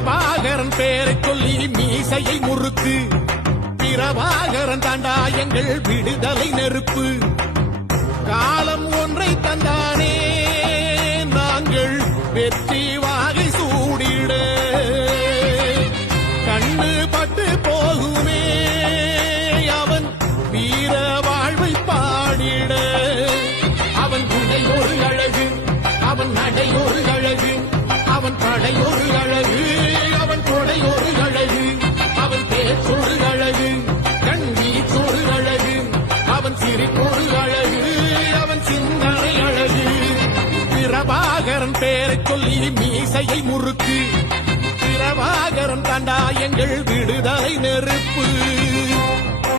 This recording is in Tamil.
பிரபாகரன் பேரை சொல்லி மீசையை முறுக்கு. பிரபாகரன் தாண்டா எங்கள் விடுதலை நெருப்பு. காலம் ஒன்றை தந்தானே நாங்கள் வெற்றி வாகை சூடிட. கண்ணு பட்டு போகுமே அவன் வீர வாழ்வை பாடிட. அவன் குடை ஒரு அழகு, அவன் நடை ஒரு அழகு, அவன் படை ஒரு அழகு, அவன் கொடை ஒரு அழகு, அவன் பேச்சொரு அழகு, கண் வீச்சொரு அழகு, அவன் சிரிப்பொரு அழகு, அவன் சிந்தனை அழகு. பிரபாகரன் பேரை சொல்லி மீசையை முறுக்கு. பிரபாகரன் தாண்டா எங்கள் விடுதலை நெருப்பு.